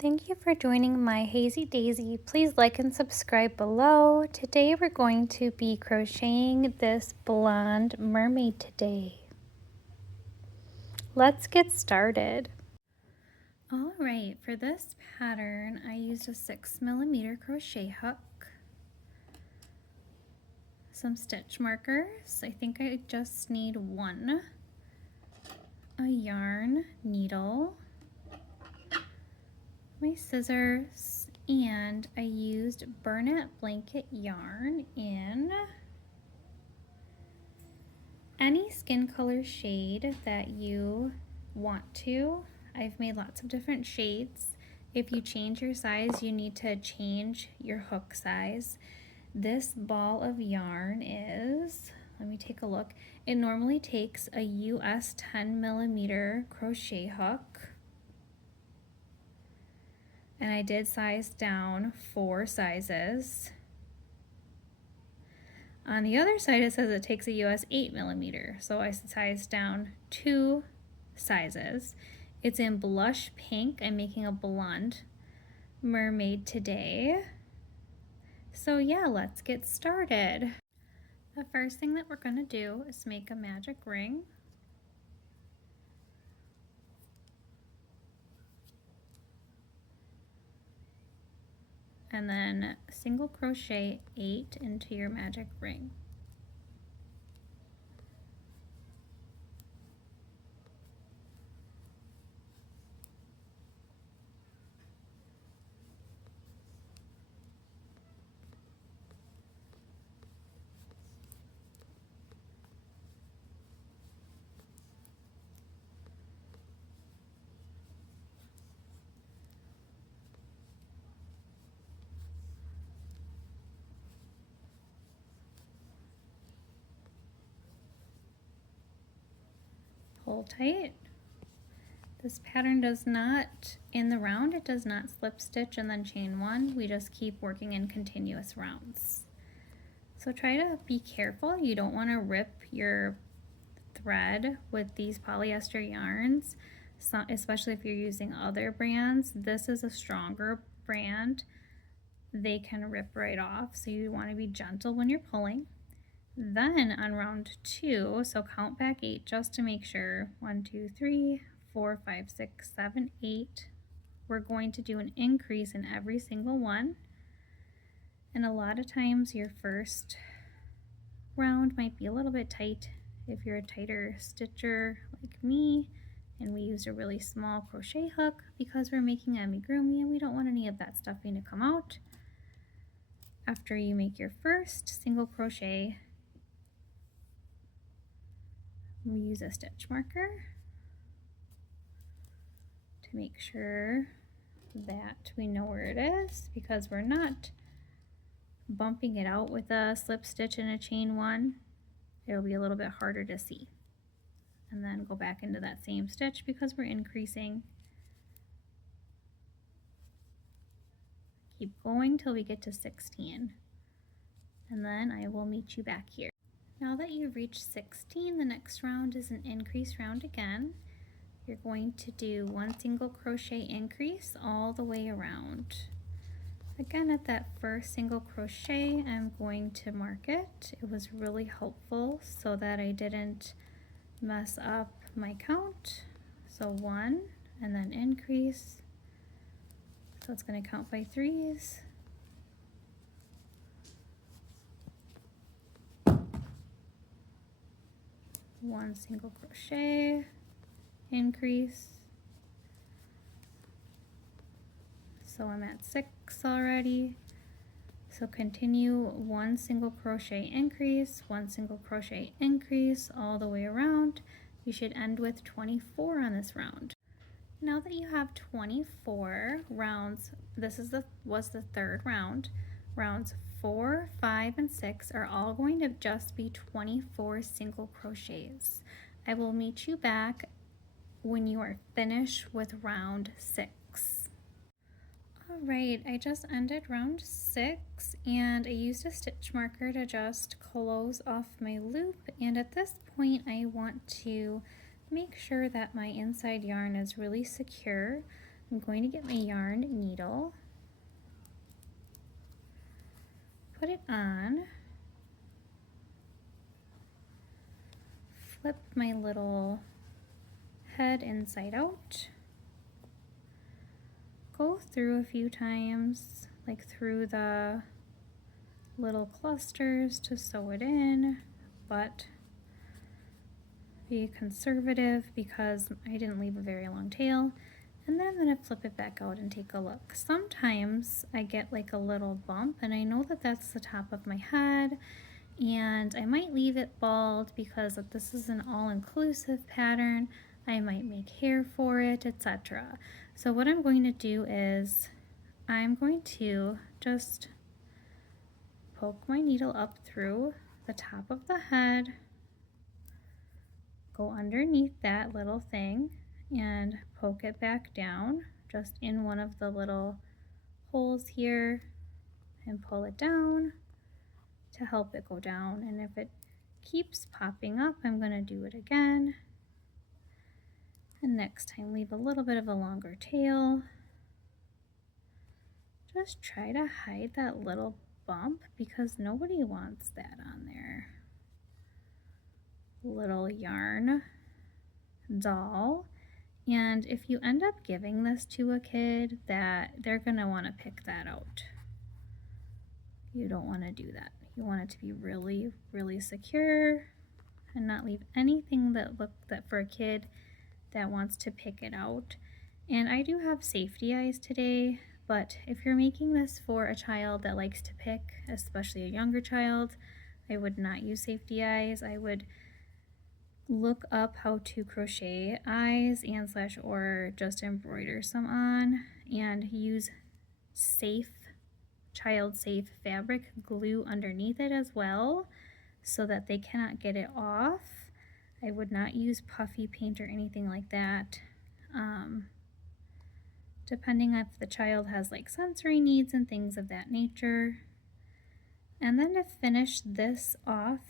Thank you for joining my Hazy Daisy. Please like and subscribe below. Today we're going to be crocheting this blonde mermaid today. Let's get started. All right, for this pattern, I used a 6mm crochet hook, some stitch markers. I think I just need one, a yarn needle, my scissors, and I used Bernat blanket yarn in any skin color shade that you want to. I've made lots of different shades. If you change your size, you need to change your hook size. This ball of yarn is, let me take a look. It normally takes a US 10mm crochet hook. And I did size down 4 sizes. On the other side, it says it takes a US 8mm, so I sized down 2 sizes. It's in blush pink. I'm making a blonde mermaid today. So yeah, let's get started. The first thing that we're gonna do is make a magic ring. And then single crochet 8 into your magic ring. Pull tight. This pattern does not, in the round, it does not slip stitch and then chain 1. We just keep working in continuous rounds. So try to be careful. You don't want to rip your thread with these polyester yarns, especially if you're using other brands. This is a stronger brand. They can rip right off, so you want to be gentle when you're pulling. Then on round 2, so count back 8 just to make sure. 1, 2, 3, 4, 5, 6, 7, 8. We're going to do an increase in every single one. And a lot of times your first round might be a little bit tight if you're a tighter stitcher like me. And we used a really small crochet hook because we're making amigurumi and we don't want any of that stuffing to come out. After you make your first single crochet, we use a stitch marker to make sure that we know where it is, because we're not bumping it out with a slip stitch and a chain 1. It'll be a little bit harder to see. And then go back into that same stitch because we're increasing. Keep going till we get to 16. And then I will meet you back here. Now that you've reached 16, the next round is an increase round again. You're going to do 1 single crochet increase all the way around. Again, at that first single crochet, I'm going to mark it. It was really helpful so that I didn't mess up my count. So 1 and then increase. So it's going to count by 3s. One single crochet, increase. So I'm at 6 already. So continue 1 single crochet increase, 1 single crochet increase all the way around. You should end with 24 on this round. Now that you have 24 rounds, this was the 3rd round. Rounds 4, 5, and 6 are all going to just be 24 single crochets. I will meet you back when you are finished with round 6. All right, I just ended round 6 and I used a stitch marker to just close off my loop, and at this point I want to make sure that my inside yarn is really secure. I'm going to get my yarn needle, put it on, flip my little head inside out, go through a few times, like through the little clusters to sew it in, but be conservative because I didn't leave a very long tail. And then I'm going to flip it back out and take a look. Sometimes I get like a little bump, and I know that that's the top of my head, and I might leave it bald because if this is an all-inclusive pattern, I might make hair for it, etc. So what I'm going to do is I'm going to just poke my needle up through the top of the head, go underneath that little thing, and poke it back down just in one of the little holes here and pull it down to help it go down. And if it keeps popping up, I'm going to do it again. And next time, leave a little bit of a longer tail. Just try to hide that little bump because nobody wants that on there. Little yarn doll. And if you end up giving this to a kid, that they're going to want to pick that out. You don't want to do that. You want it to be really, really secure and not leave anything that for a kid that wants to pick it out. And I do have safety eyes today, but if you're making this for a child that likes to pick, especially a younger child, I would not use safety eyes. I would look up how to crochet eyes and / or just embroider some on, and use safe, child safe fabric glue underneath it as well so that they cannot get it off. I would not use puffy paint or anything like that. Depending on if the child has like sensory needs and things of that nature. And then to finish this off,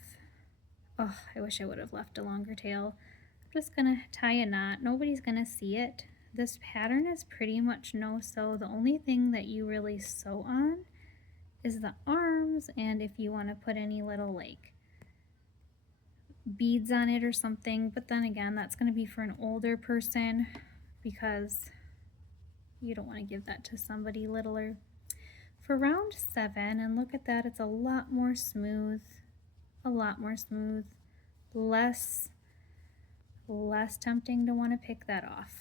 oh, I wish I would have left a longer tail. I'm just gonna tie a knot. Nobody's gonna see it. This pattern is pretty much no sew. The only thing that you really sew on is the arms, and if you want to put any little like beads on it or something, but then again, that's going to be for an older person because you don't want to give that to somebody littler. For round 7, and look at that, it's a lot more smooth, less tempting to want to pick that off.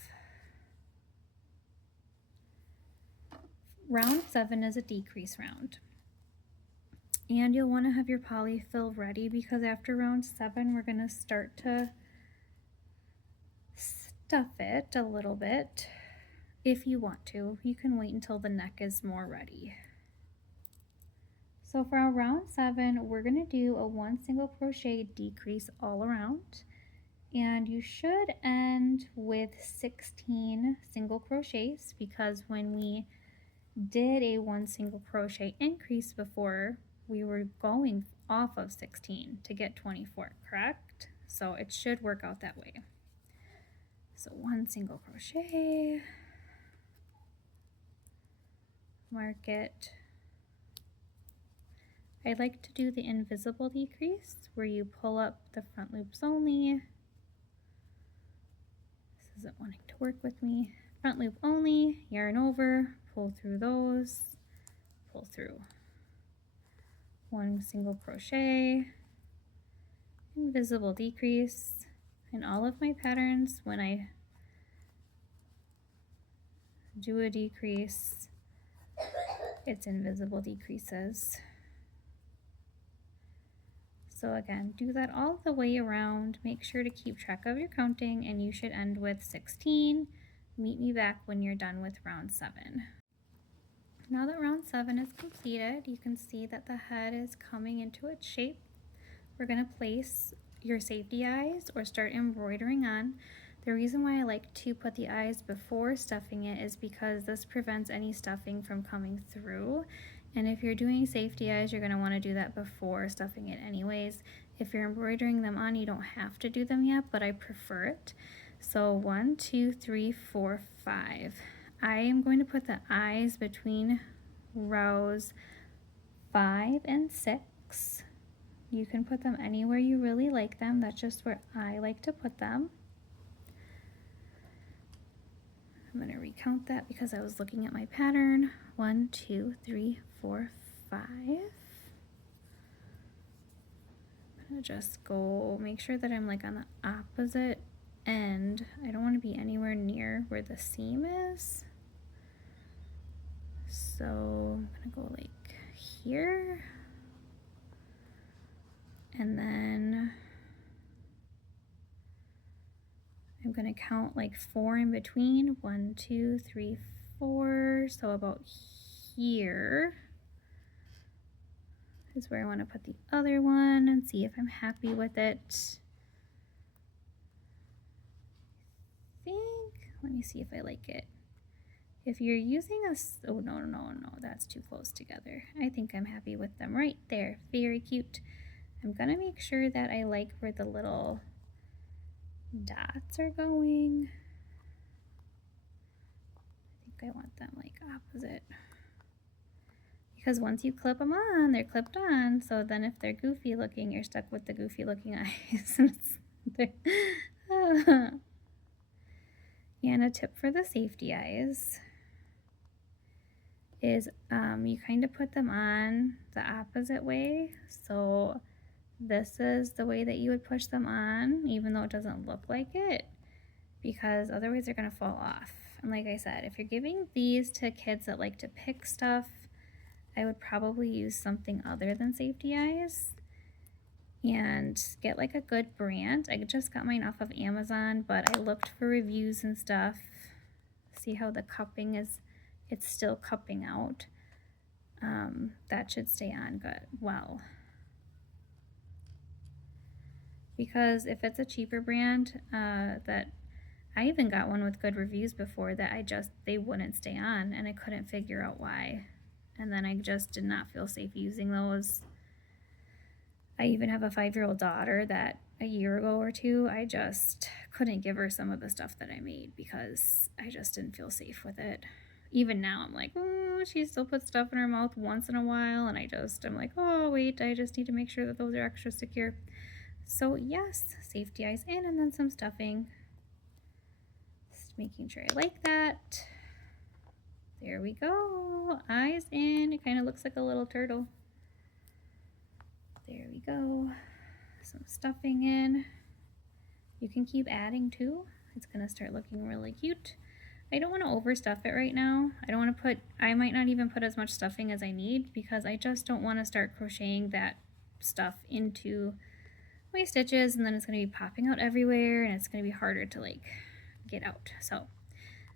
Round 7 is a decrease round. And you'll want to have your polyfill ready because after round 7, we're going to start to stuff it a little bit. If you want to, you can wait until the neck is more ready. So for our round 7, we're going to do a 1 single crochet decrease all around. And you should end with 16 single crochets because when we did a 1 single crochet increase before, we were going off of 16 to get 24, correct? So it should work out that way. So 1 single crochet, mark it. I like to do the invisible decrease where you pull up the front loops only. This isn't wanting to work with me. Front loop only, yarn over, pull through those, pull through. 1 single crochet, invisible decrease. In all of my patterns, when I do a decrease, it's invisible decreases. So again, do that all the way around. Make sure to keep track of your counting, and you should end with 16. Meet me back when you're done with round 7. Now that round 7 is completed, you can see that the head is coming into its shape. We're going to place your safety eyes or start embroidering on. The reason why I like to put the eyes before stuffing it is because this prevents any stuffing from coming through. And if you're doing safety eyes, you're going to want to do that before stuffing it anyways. If you're embroidering them on, you don't have to do them yet, but I prefer it. So 1, 2, 3, 4, 5. I am going to put the eyes between rows 5 and 6. You can put them anywhere you really like them. That's just where I like to put them. I'm going to recount that because I was looking at my pattern. 1, 2, 3, 4, 5. I'm going to just go make sure that I'm like on the opposite end. I don't want to be anywhere near where the seam is. So I'm going to go like here. And then I'm going to count like 4 in between. 1, 2, 3, 4. So about here is where I want to put the other one and see if I'm happy with it. Let me see if I like it. If you're using a, oh no, that's too close together. I think I'm happy with them right there. Very cute. I'm gonna make sure that I like where the little dots are going. I think I want them like opposite. Because once you clip them on, they're clipped on. So then if they're goofy looking, you're stuck with the goofy looking eyes. And a tip for the safety eyes is you kind of put them on the opposite way. So this is the way that you would push them on, even though it doesn't look like it, because otherwise they're going to fall off. And like I said, if you're giving these to kids that like to pick stuff, I would probably use something other than safety eyes and get like a good brand. I just got mine off of Amazon, but I looked for reviews and stuff. See how the cupping is, it's still cupping out. That should stay on good. Well, because if it's a cheaper brand, that I even got one with good reviews before that they wouldn't stay on, and I couldn't figure out why. And then I just did not feel safe using those. I even have a 5-year-old daughter that a year ago or two, I just couldn't give her some of the stuff that I made because I just didn't feel safe with it. Even now I'm like, oh, she still puts stuff in her mouth once in a while, and I'm like, oh wait, I just need to make sure that those are extra secure. So yes, safety eyes in, and then some stuffing. Just making sure I like that. There we go, eyes in. It kind of looks like a little turtle. There we go. Some stuffing in. You can keep adding too. It's gonna start looking really cute. I don't want to overstuff it right now. I might not even put as much stuffing as I need because I just don't want to start crocheting that stuff into my stitches, and then it's going to be popping out everywhere and it's going to be harder to like get out. So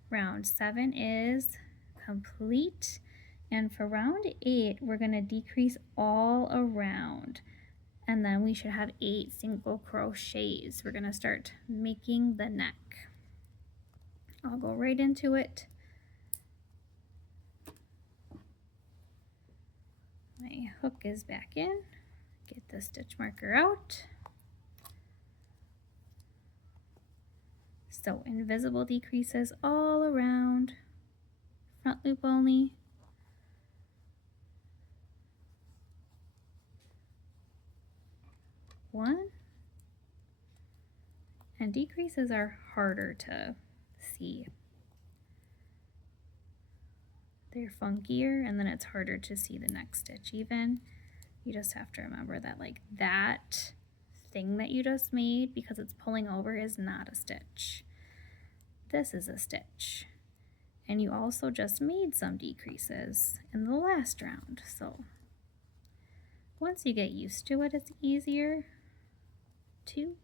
round 7 is complete, and for round 8 we're going to decrease all around, and then we should have 8 single crochets. We're going to start making the neck. I'll go right into it. My hook is back in. Get the stitch marker out. So invisible decreases all around, front loop only. One. And decreases are harder to see. They're funkier, and then it's harder to see the next stitch even. You just have to remember that like that thing that you just made, because it's pulling over, is not a stitch. This is a stitch. And you also just made some decreases in the last round. So once you get used to it, it's easier. 2,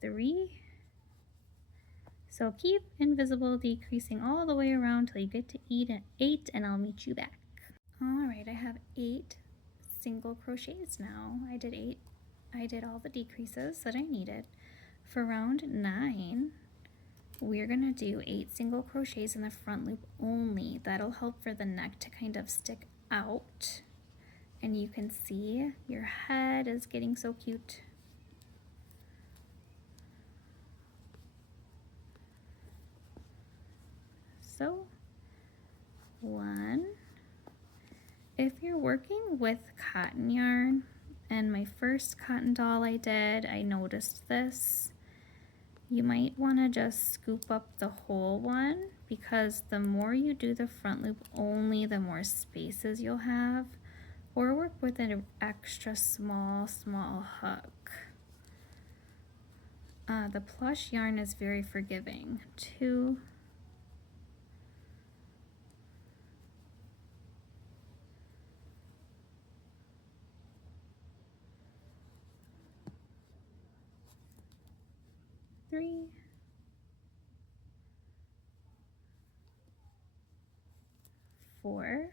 3. So keep invisible decreasing all the way around till you get to 8, and I'll meet you back. All right, I have 8 single crochets now. I did all the decreases that I needed. For round 9, we're gonna do 8 single crochets in the front loop only. That'll help for the neck to kind of stick out. And you can see your head is getting so cute. so. 1. If you're working with cotton yarn, and my first cotton doll I did, I noticed this, you might want to just scoop up the whole one, because the more you do the front loop only, the more spaces you'll have, or work with an extra small hook. The plush yarn is very forgiving. 2, 3, 4,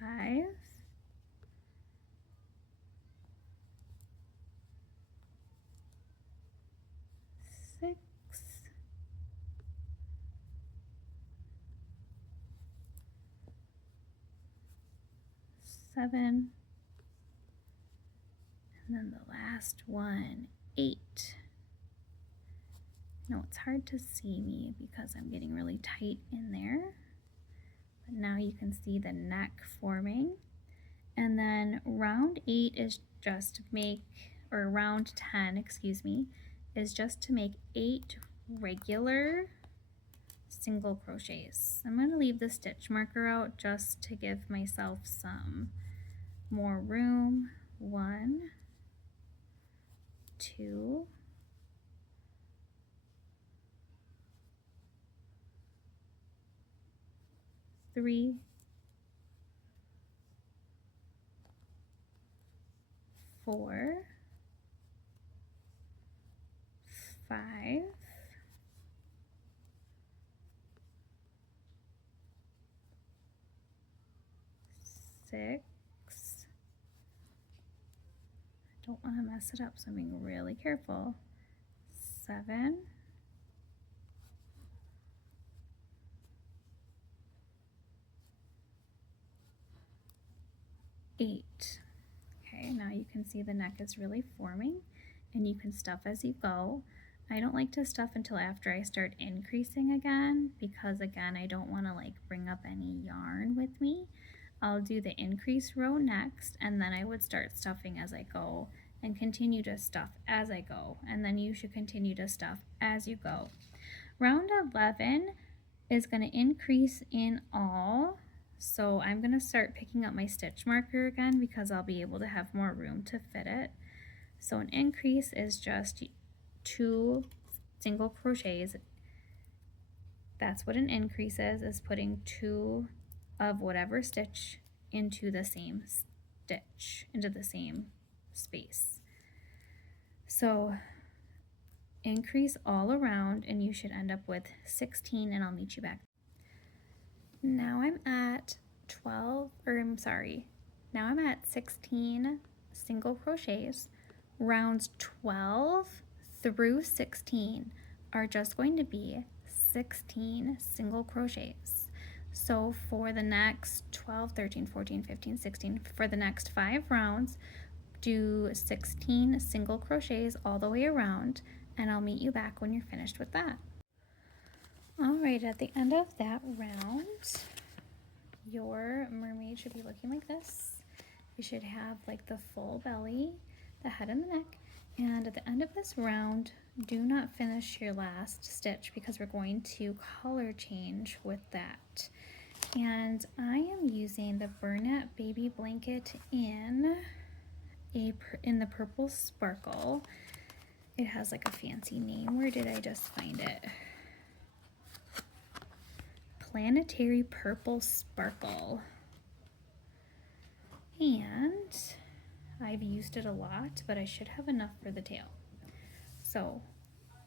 5, 6, 7, and then the last one, 8. No, it's hard to see me because I'm getting really tight in there, but now you can see the neck forming. And then round 8 is just to make, or round 10, excuse me, is just to make 8 regular single crochets. I'm going to leave the stitch marker out just to give myself some more room. 1, 2, 3, 4, 5, 6. I don't want to mess it up, so I'm being really careful. 7, 8. Okay, now you can see the neck is really forming, and you can stuff as you go. I don't like to stuff until after I start increasing again, because again, I don't want to like bring up any yarn with me. I'll do the increase row next, and then I would start stuffing as I go and continue to stuff as I go, and then you should continue to stuff as you go. Round 11 is going to increase in all, so I'm going to start picking up my stitch marker again because I'll be able to have more room to fit it. So an increase is just 2 single crochets. That's what an increase is putting 2 of whatever stitch into the same stitch, into the same space. So increase all around, and you should end up with 16, and I'll meet you back. Now I'm at 16 single crochets. Rounds 12 through 16 are just going to be 16 single crochets. So for the next 12, 13, 14, 15, 16, for the next 5 rounds, do 16 single crochets all the way around, and I'll meet you back when you're finished with that. All right, at the end of that round, your mermaid should be looking like this. You should have like the full belly, the head and the neck, and at the end of this round, do not finish your last stitch because we're going to color change with that. And I am using the Bernat Baby Blanket in the Purple Sparkle. It has like a fancy name. Where did I just find it? Planetary Purple Sparkle. And I've used it a lot, but I should have enough for the tail. So,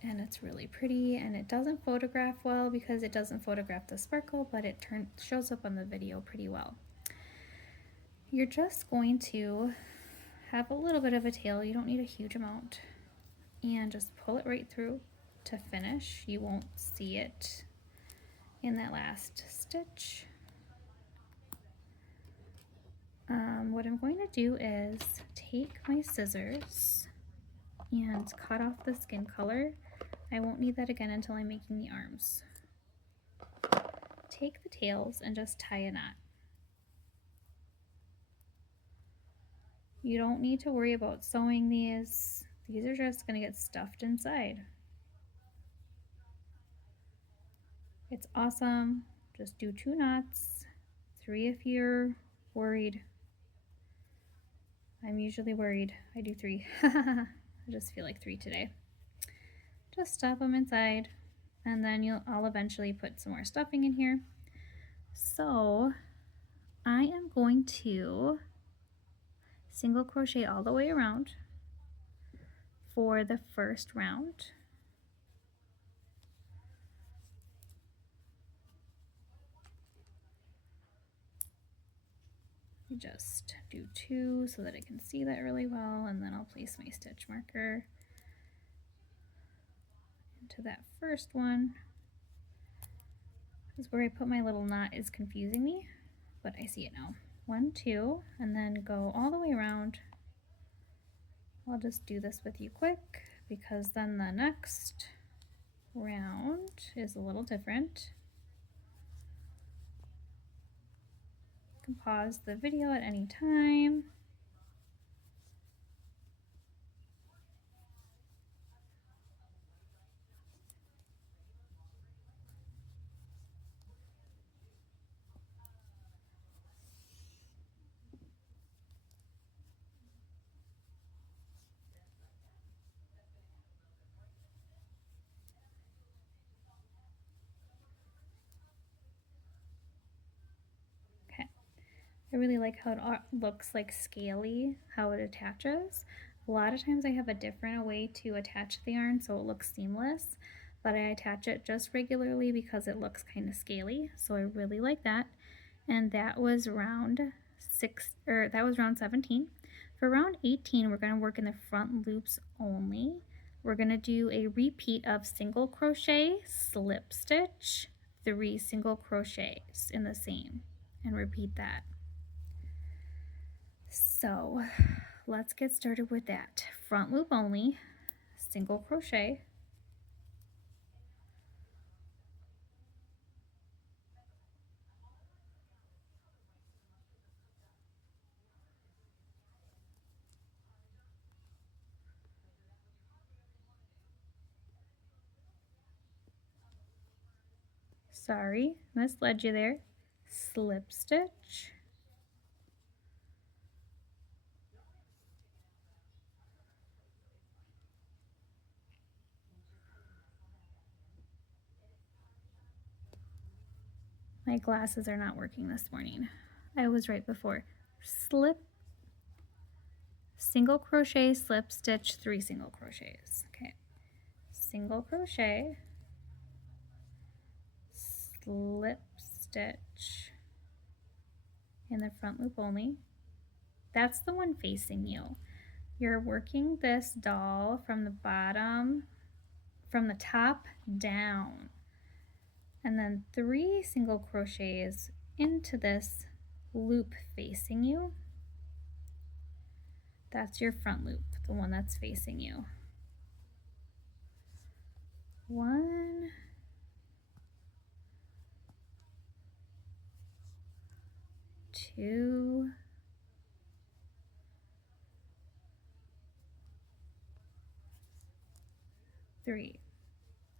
and it's really pretty, and it doesn't photograph well because it doesn't photograph the sparkle, but it shows up on the video pretty well. You're just going to have a little bit of a tail. You don't need a huge amount, and just pull it right through to finish. You won't see it in that last stitch. What I'm going to do is take my scissors and cut off the skin color. I won't need that again until I'm making the arms. Take the tails and just tie a knot. You don't need to worry about sewing these. These are just going to get stuffed inside. It's awesome. Just do 2 knots, 3 if you're worried. I'm usually worried. I do 3. I just feel like 3 today. Just stuff them inside, and then I'll eventually put some more stuffing in here. So I am going to single crochet all the way around for the first round. Just do 2 so that I can see that really well, and then I'll place my stitch marker into that first one. This is where I put my little knot is confusing me, but I see it now. 1, 2, and then go all the way around. I'll just do this with you quick because then the next round is a little different. You can pause the video at any time. I really like how it looks like scaly, how it attaches. A lot of times I have a different way to attach the yarn so it looks seamless, but I attach it just regularly because it looks kind of scaly, so I really like that. And that was round 17. For round 18, we're going to work in the front loops only. We're going to do a repeat of single crochet, slip stitch, 3 single crochets in the same, and repeat that. So let's get started with that. Front loop only, single crochet, sorry, misled you there, slip stitch, my glasses are not working this morning. I was right before. Slip, single crochet, slip stitch, 3 single crochets. Okay, single crochet, slip stitch in the front loop only. That's the one facing you. You're working this doll from the bottom, from the top down, and then 3 single crochets into this loop facing you. That's your front loop, the one that's facing you. 1, 2, 3.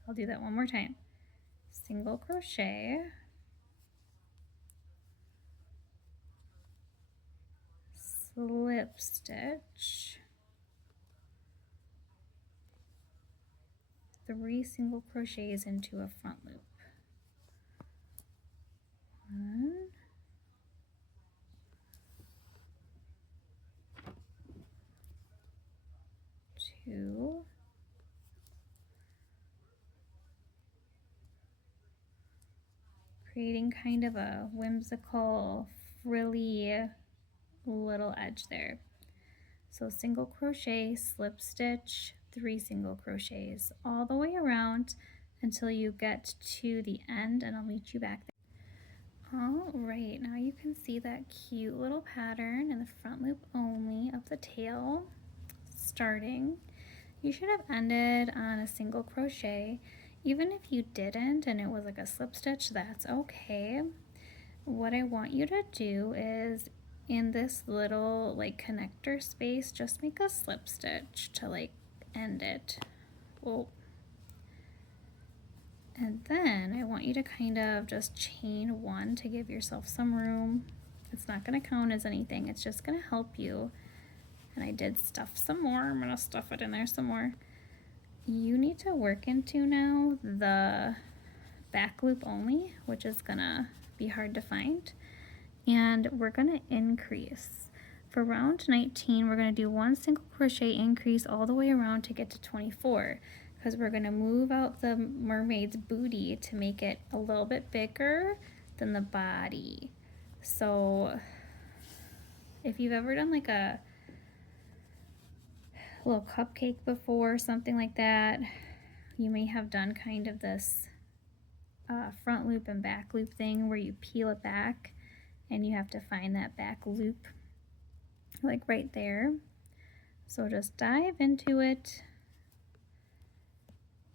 I'll do that one more time. Single crochet, slip stitch, 3 single crochets into a front loop. 1, 2, 3, creating kind of a whimsical, frilly little edge there. So single crochet, slip stitch, 3 single crochets all the way around until you get to the end, and I'll meet you back there. All right, now you can see that cute little pattern in the front loop only of the tail starting. you should have ended on a single crochet. Even if you didn't and it was like a slip stitch, that's okay. What I want you to do is in this little like connector space, just make a slip stitch to like end it. Oh. And then I want you to kind of just chain one to give yourself some room. It's not going to count as anything, it's just going to help you. And I did stuff some more. I'm going to stuff it in there some more. You need to work into now the back loop only, which is going to be hard to find. And we're going to increase. For round 19, we're going to do one single crochet increase all the way around to get to 24. Because we're going to move out the mermaid's booty to make it a little bit bigger than the body. So if you've ever done like a little cupcake before, something like that, you may have done kind of this front loop and back loop thing where you peel it back and you have to find that back loop like right there. So just dive into it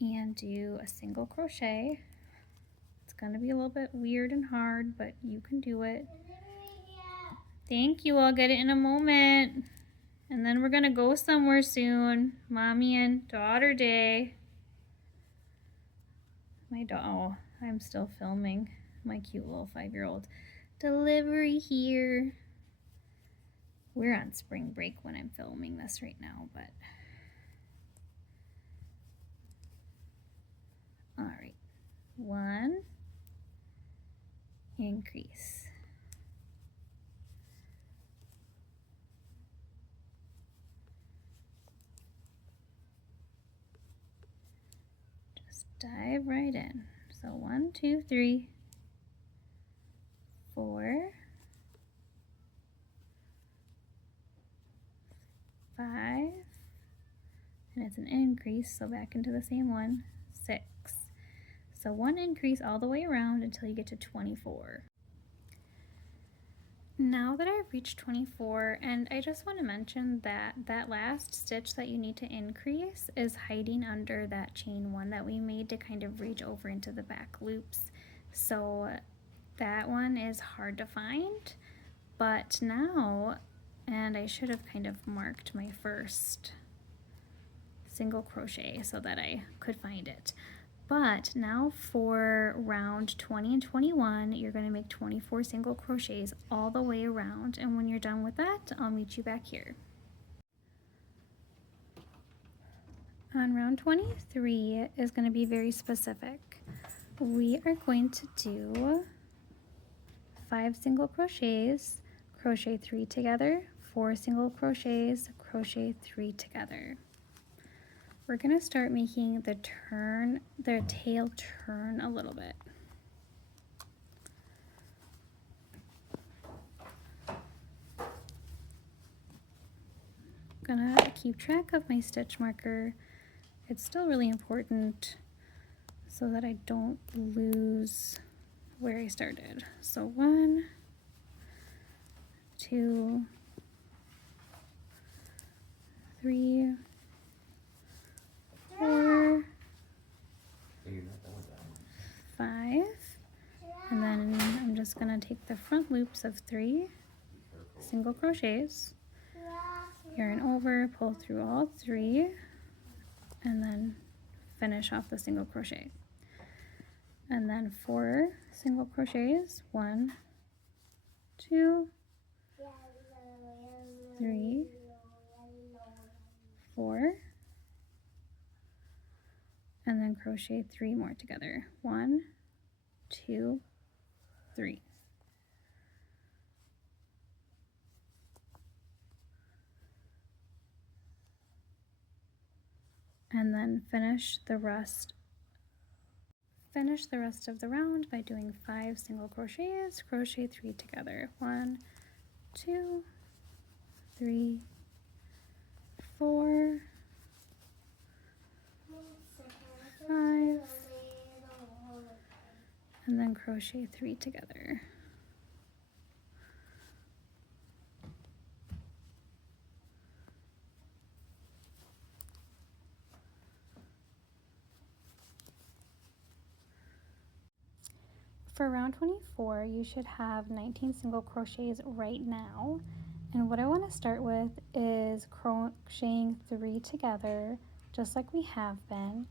and do a single crochet. It's going to be a little bit weird and hard, but you can do it. Thank you. I'll get it in a moment. And then we're going to go somewhere soon. Mommy and daughter day. Oh, I'm still filming. My cute little 5-year-old. Delivery here. We're on spring break when I'm filming this right now, but all right. One, increase. Just dive right in. So 1, 2, 3, 4, 5, and it's an increase, so back into the same one, 6. So one increase all the way around until you get to 24. Now that I've reached 24, and I just want to mention that that last stitch that you need to increase is hiding under that chain one that we made to kind of reach over into the back loops. So that one is hard to find, but now, and I should have kind of marked my first single crochet so that I could find it. But now for round 20 and 21, you're going to make 24 single crochets all the way around. And when you're done with that, I'll meet you back here. On round 23 is going to be very specific. We are going to do 5 single crochets, crochet 3 together, 4 single crochets, crochet 3 together. We're going to start making the tail turn a little bit. I'm going to keep track of my stitch marker. It's still really important so that I don't lose where I started. So 1, 2, 3, 4, 5, and then I'm just going to take the front loops of 3 single crochets, yarn over, pull through all 3, and then finish off the single crochet. And then 4 single crochets, 1, 2, 3, 4, and then crochet 3 more together. 1, 2, 3. And then finish the rest of the round by doing 5 single crochets, crochet 3 together. 1, 2, 3, 4, 5, and then crochet 3 together. For round 24, you should have 19 single crochets right now. And what I want to start with is crocheting 3 together, just like we have been,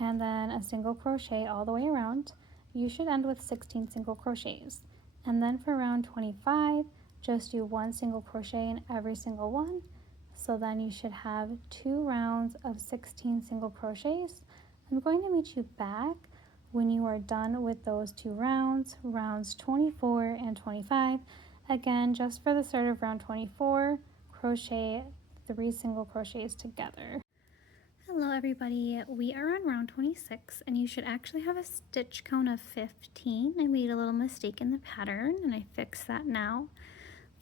and then a single crochet all the way around. You should end with 16 single crochets. And then for round 25, just do 1 single crochet in every single one. So then you should have 2 rounds of 16 single crochets. I'm going to meet you back when you are done with those 2 rounds, rounds 24 and 25. Again, just for the start of round 24, crochet 3 single crochets together. Hello everybody, we are on round 26 and you should actually have a stitch count of 15. I made a little mistake in the pattern and I fixed that now.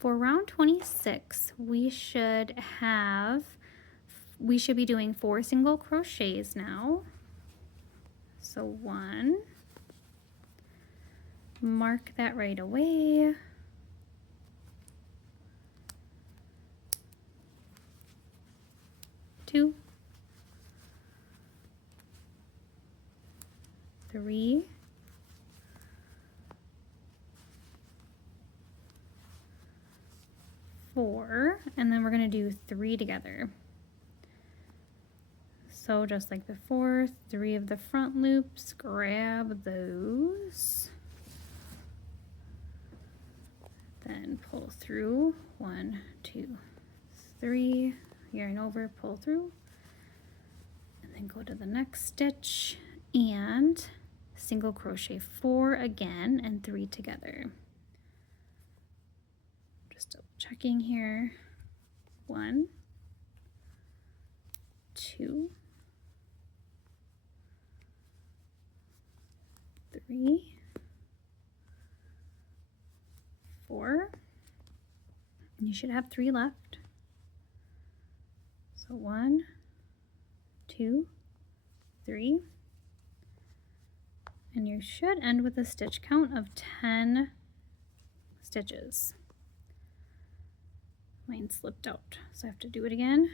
For round 26, we should be doing 4 single crochets now. So 1, mark that right away. 2, 3, 4, and then we're going to do 3 together. So just like before, 3 of the front loops, grab those, then pull through, 1, 2, 3, yarn over, pull through, and then go to the next stitch and single crochet 4 again and 3 together. Just double checking here, 1, 2, 3, 4, and you should have 3 left. So 1, 2, 3, and you should end with a stitch count of 10 stitches. Mine slipped out, so I have to do it again.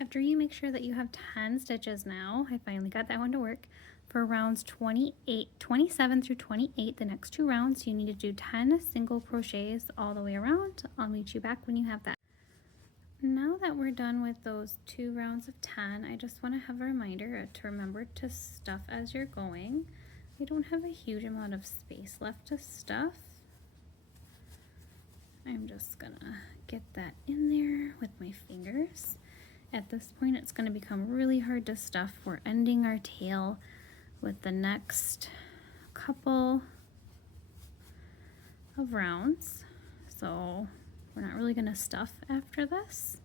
After you make sure that you have 10 stitches now, I finally got that one to work. For rounds 27 through 28, the next 2 rounds, you need to do 10 single crochets all the way around. I'll meet you back when you have that. Now that we're done with those 2 rounds of 10, I just want to have a reminder to remember to stuff as you're going. We don't have a huge amount of space left to stuff. I'm just gonna get that in there with my fingers. At this point, it's going to become really hard to stuff. We're ending our tail with the next couple of rounds, so we're not really going to stuff after this.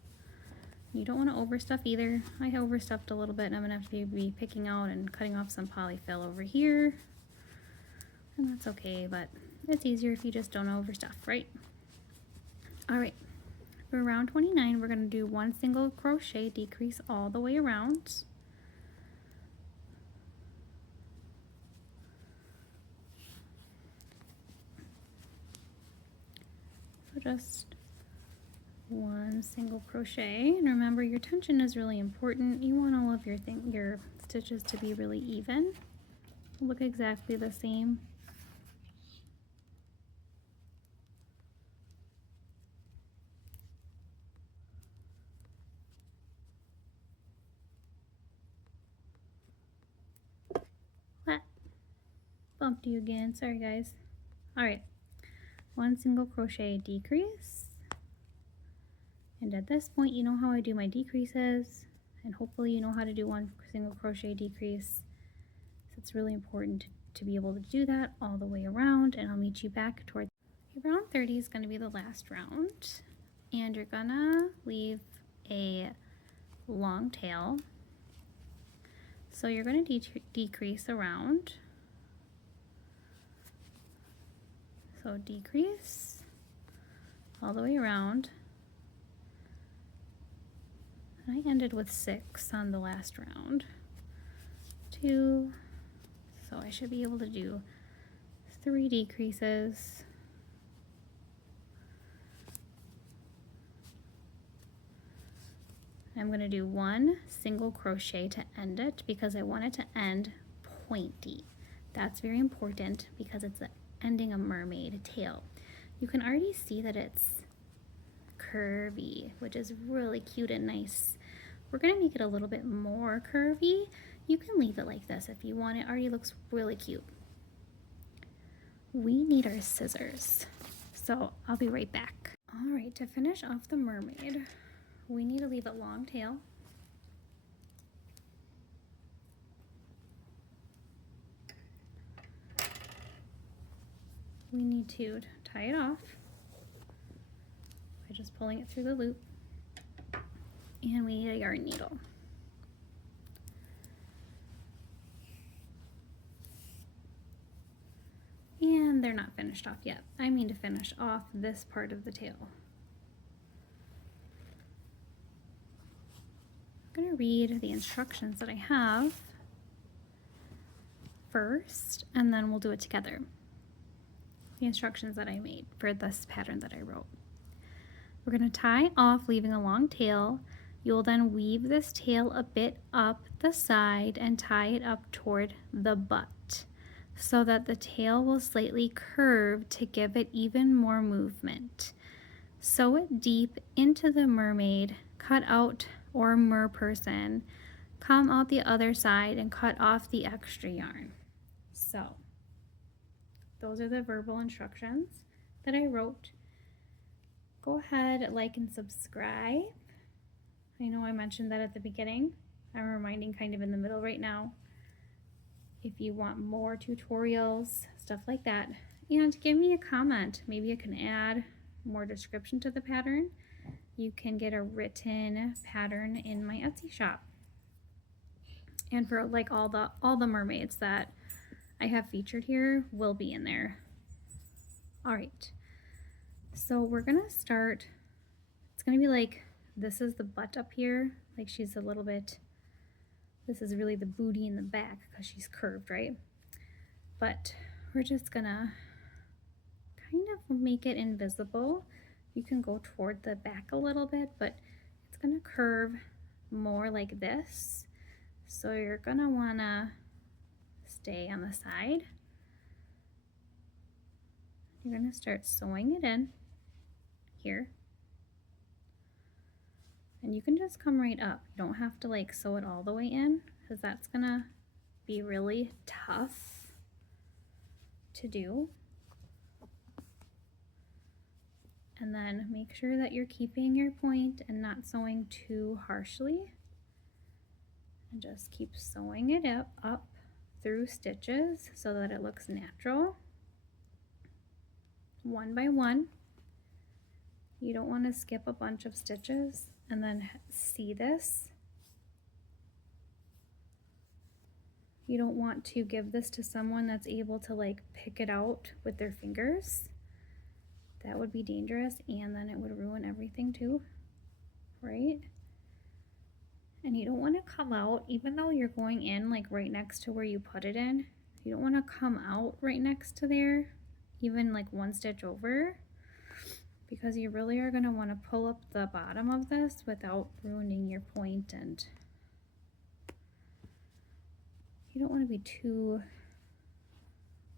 You don't want to overstuff either. I overstuffed a little bit and I'm going to have to be picking out and cutting off some polyfill over here, and that's okay, but it's easier if you just don't overstuff, right? All right. For round 29, we're going to do 1 single crochet decrease all the way around. So just 1 single crochet, and remember your tension is really important. You want all of your stitches to be really even. Look exactly the same. Bumped you again, sorry guys. All right, 1 single crochet decrease, and at this point you know how I do my decreases, and hopefully you know how to do 1 single crochet decrease. So it's really important to be able to do that all the way around, and I'll meet you back towards round 30 is going to be the last round, and you're gonna leave a long tail, so you're going to decrease around. So decrease all the way around, and I ended with 6 on the last round. 2, so I should be able to do 3 decreases. I'm going to do one single crochet to end it because I want it to end pointy. That's very important because it's ending a mermaid tail. You can already see that it's curvy, which is really cute and nice. We're going to make it a little bit more curvy. You can leave it like this if you want. It already looks really cute. We need our scissors, so I'll be right back. All right, to finish off the mermaid, we need to leave a long tail. We need to tie it off by just pulling it through the loop. And we need a yarn needle. And they're not finished off yet. I mean to finish off this part of the tail. I'm going to read the instructions that I have first, and then we'll do it together. The instructions that I made for this pattern that I wrote. We're going to tie off, leaving a long tail. You'll then weave this tail a bit up the side and tie it up toward the butt so that the tail will slightly curve to give it even more movement. Sew it deep into the mermaid, cut out or merperson, come out the other side and cut off the extra yarn. So those are the verbal instructions that I wrote. Go ahead, like and subscribe. I know I mentioned that at the beginning. I'm reminding kind of in the middle right now. If you want more tutorials, stuff like that, and give me a comment. Maybe I can add more description to the pattern. You can get a written pattern in my Etsy shop. And for like all the mermaids that I have featured here will be in there. All right, so we're gonna start. It's gonna be like, this is the butt up here, like she's a little bit, this is really the booty in the back because she's curved, right? But we're just gonna kind of make it invisible. You can go toward the back a little bit, but it's gonna curve more like this. So you're gonna wanna stay on the side. You're gonna start sewing it in here. And you can just come right up. You don't have to like sew it all the way in because that's gonna be really tough to do. And then make sure that you're keeping your point and not sewing too harshly. And just keep sewing it up through stitches so that it looks natural. One by one. You don't want to skip a bunch of stitches and then see this. You don't want to give this to someone that's able to like pick it out with their fingers. That would be dangerous, and then it would ruin everything too, right? And you don't want to come out, even though you're going in like right next to where you put it in, you don't want to come out right next to there, even like one stitch over, because you really are going to want to pull up the bottom of this without ruining your point, and you don't want to be too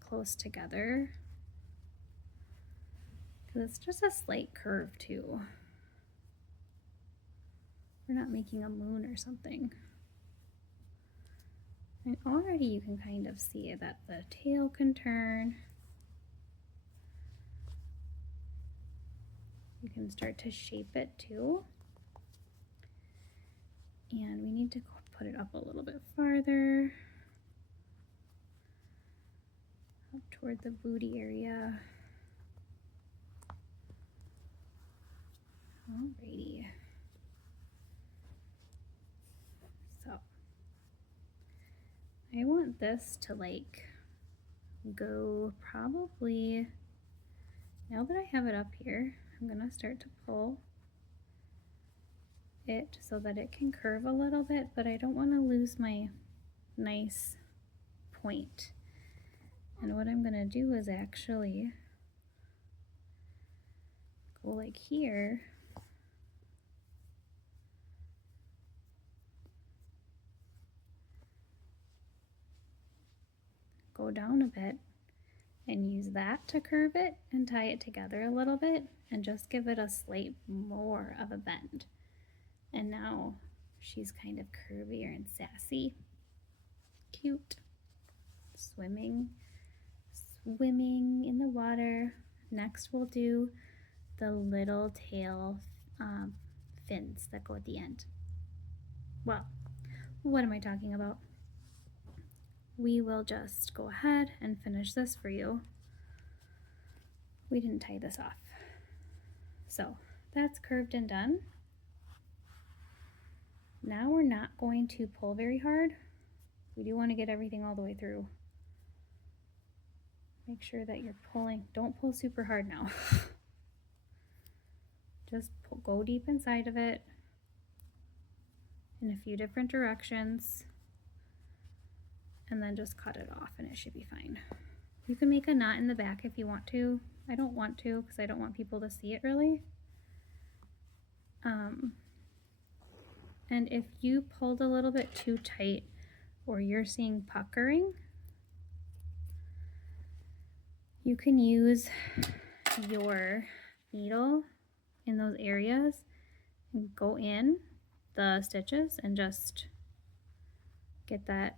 close together because it's just a slight curve too. We're not making a moon or something. And already you can kind of see that the tail can turn. You can start to shape it too. And we need to put it up a little bit farther. Up toward the booty area. Alrighty. So I want this to like go probably, now that I have it up here, I'm gonna start to pull it so that it can curve a little bit, but I don't want to lose my nice point. And what I'm gonna do is actually go like here go down a bit and use that to curve it and tie it together a little bit and just give it a slight more of a bend. And now she's kind of curvier and sassy. Cute. Swimming in the water. Next we'll do the little tail fins that go at the end. Well, what am I talking about? We will just go ahead and finish this for you. We didn't tie this off. So that's curved and done. Now we're not going to pull very hard. We do want to get everything all the way through. Make sure that you're pulling, don't pull super hard now. Just go deep inside of it in a few different directions and then just cut it off and it should be fine. You can make a knot in the back if you want to. I don't want to because I don't want people to see it really. And if you pulled a little bit too tight or you're seeing puckering, you can use your needle in those areas and go in the stitches and just get that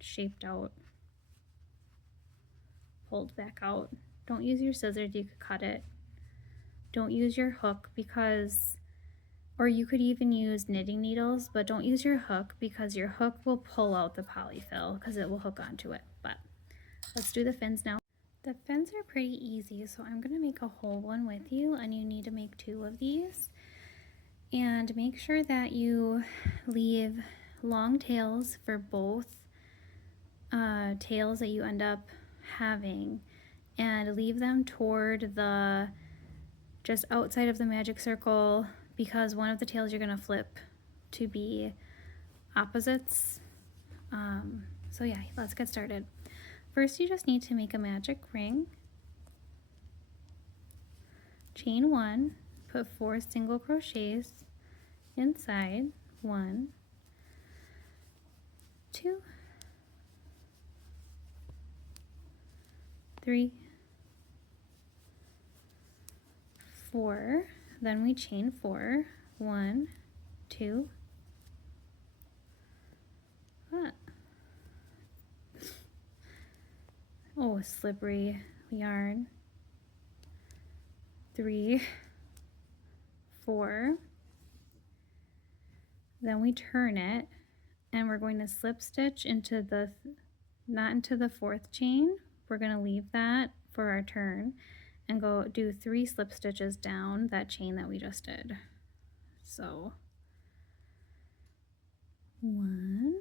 shaped out, pulled back out. Don't use your scissors, you could cut it. Don't use your hook because, or you could even use knitting needles, but don't use your hook because your hook will pull out the polyfill because it will hook onto it. But let's do the fins now. The fins are pretty easy, so I'm going to make a whole one with you, and you need to make 2 of these. And make sure that you leave long tails for both tails that you end up having, and leave them toward the just outside of the magic circle because one of the tails you're going to flip to be opposites. So yeah, let's get started. First, you just need to make a magic ring. Chain 1, put 4 single crochets inside. 1, 2, 3, 4. Then we chain 4. 1, 2. Oh, slippery yarn. 3, 4. Then we turn it and we're going to slip stitch into the, not into the 4th chain. We're going to leave that for our turn and go do 3 slip stitches down that chain that we just did. So 1.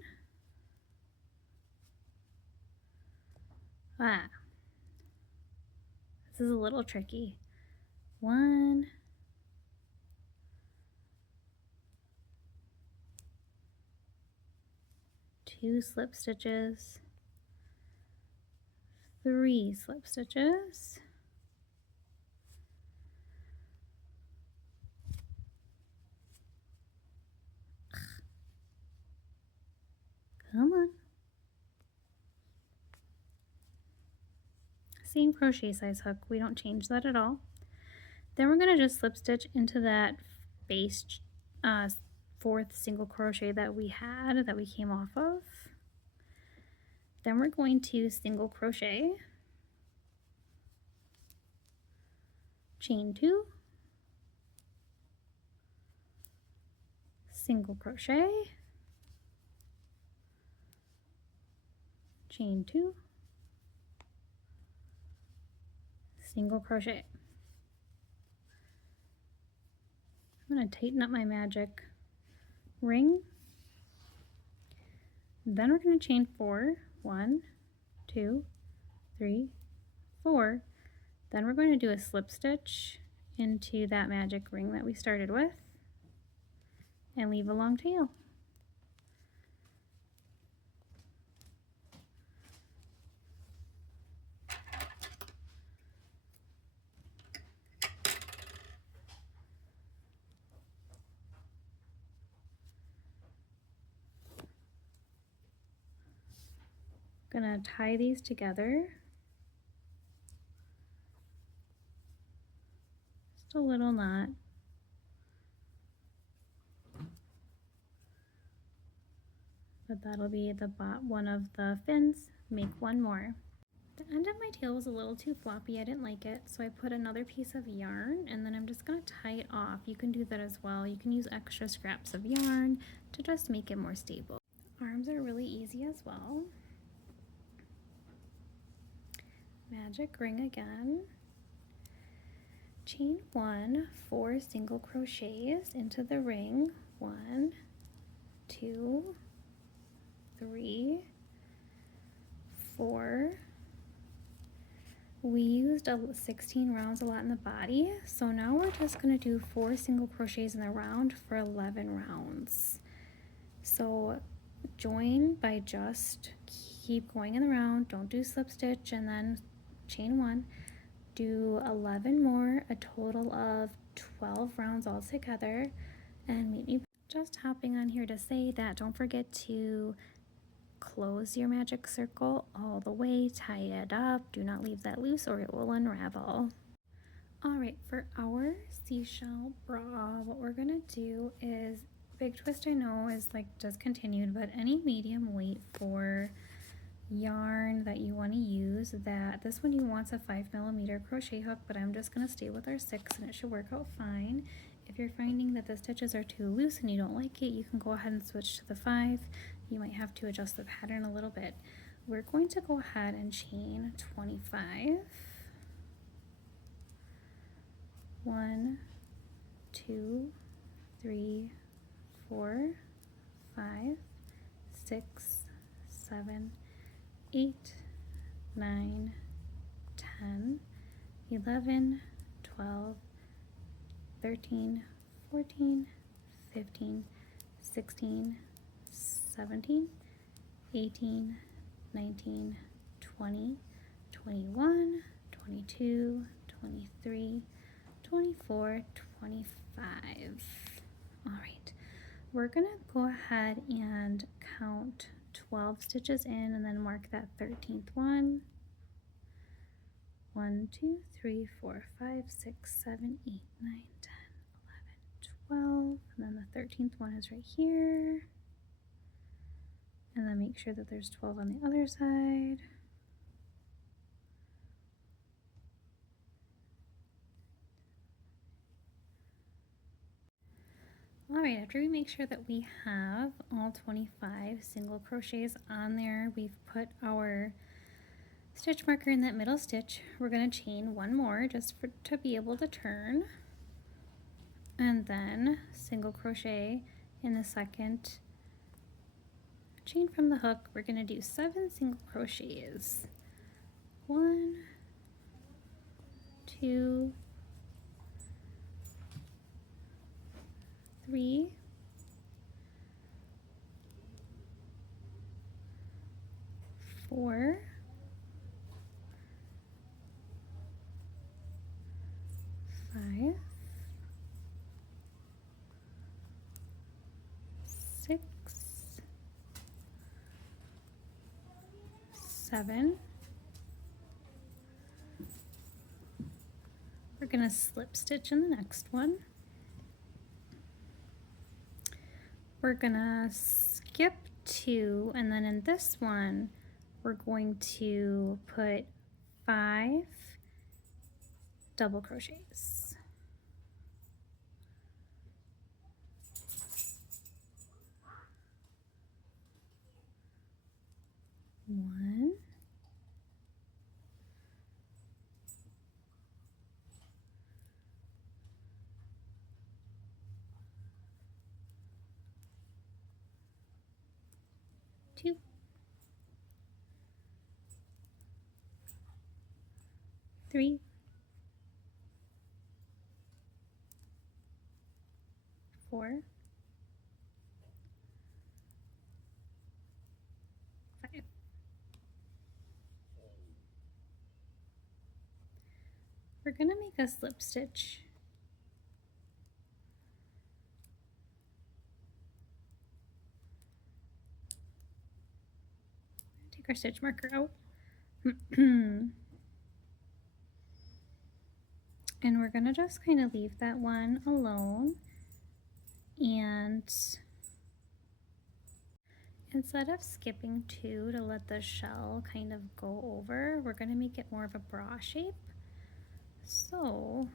This is a little tricky. 1, 2 slip stitches, 3 slip stitches, come on, same crochet size hook, we don't change that at all. Then we're going to just slip stitch into that base 4th single crochet that we had, that we came off of. Then we're going to single crochet, chain 2, single crochet, chain 2, single crochet. I'm going to tighten up my magic ring. Then we're going to chain 4. 1, 2, 3, 4. Then we're going to do a slip stitch into that magic ring that we started with and leave a long tail. Gonna tie these together. Just a little knot. But that'll be the one of the fins. Make one more. The end of my tail was a little too floppy. I didn't like it, so I put another piece of yarn, and then I'm just gonna tie it off. You can do that as well. You can use extra scraps of yarn to just make it more stable. Arms are really easy as well. Magic ring again. Chain 1, 4 single crochets into the ring. 1, 2, 3, 4. We used 16 rounds a lot in the body, so now we're just going to do 4 single crochets in the round for 11 rounds. So join by just keep going in the round, don't do slip stitch and then chain 1. Do 11 more, a total of 12 rounds all together, and meet me. Just hopping on here to say that don't forget to close your magic circle all the way, tie it up, do not leave that loose or it will unravel. Alright, for our seashell bra, what we're gonna do is, big twist I know is like discontinued, but any medium weight for yarn that you want to use, that this one you want a 5mm crochet hook, but I'm just going to stay with our 6 and it should work out fine. If you're finding that the stitches are too loose and you don't like it, you can go ahead and switch to the 5. You might have to adjust the pattern a little bit. We're going to go ahead and chain 25. 1, 2, 3, 4, 5, 6, 7, 8, 9, 10, 11, 12, 13, 14, 15, 16, 17, 18, 19, 20, 21, 22, 23, 24, 25. All right, we're gonna go ahead and count 12 stitches in and then mark that 13th one. 1, 2, 3, 4, 5, 6, 7, 8, 9, 10, 11, 12. And then the 13th one is right here. And then make sure that there's 12 on the other side. Alright, after we make sure that we have all 25 single crochets on there, we've put our stitch marker in that middle stitch. We're going to chain one more just to be able to turn, and then single crochet in the second chain from the hook. We're going to do 7 single crochets. 1, 2, 3, 4, 5, 6, 7. We're going to slip stitch in the next one. We're going to skip 2, and then in this one we're going to put 5 double crochets. 1, 2, 3, 4, 5. We're going to make a slip stitch. Take our stitch marker out. And we're gonna just kind of leave that one alone, and instead of skipping 2 to let the shell kind of go over, we're gonna make it more of a bra shape. So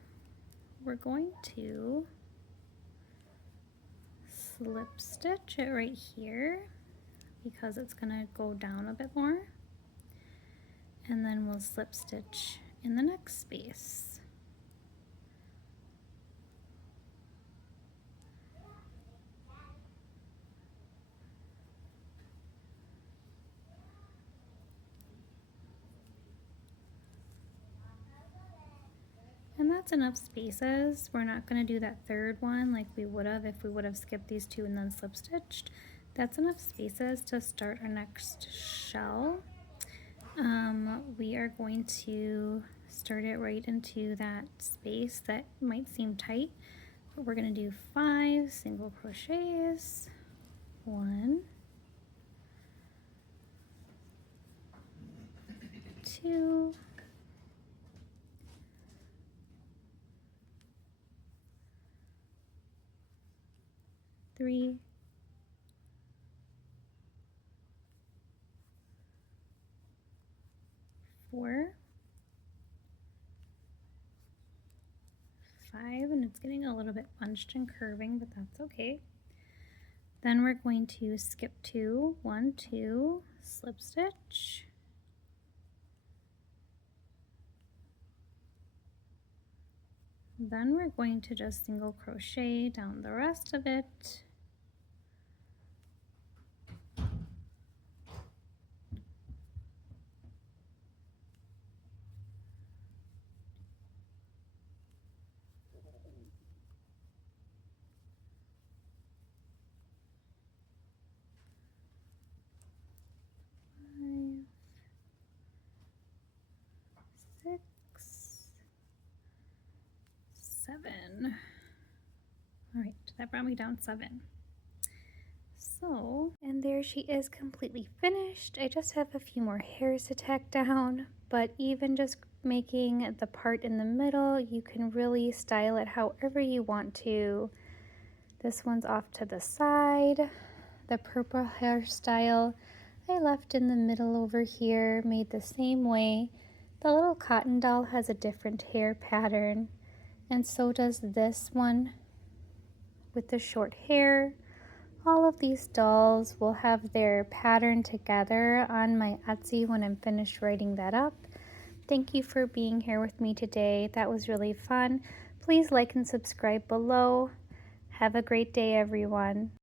we're going to slip stitch it right here because it's gonna go down a bit more, and then we'll slip stitch in the next space. And that's enough spaces. We're not going to do that third one like we would have if we would have skipped these 2 and then slip stitched. That's enough spaces to start our next shell. We are going to start it right into that space that might seem tight, but we're going to do 5 single crochets. 1, 2, 3, 4, 5, and it's getting a little bit bunched and curving, but that's okay. Then we're going to skip 2, 1, 2, slip stitch, then we're going to just single crochet down the rest of it. Seven. All right, that brought me down 7. So, and there she is, completely finished. I just have a few more hairs to tack down, but even just making the part in the middle, you can really style it however you want to. This one's off to the side. The purple hairstyle I left in the middle over here, made the same way. The little cotton doll has a different hair pattern, and so does this one with the short hair. All of these dolls will have their pattern together on my Etsy when I'm finished writing that up. Thank you for being here with me today. That was really fun. Please like and subscribe below. Have a great day, everyone.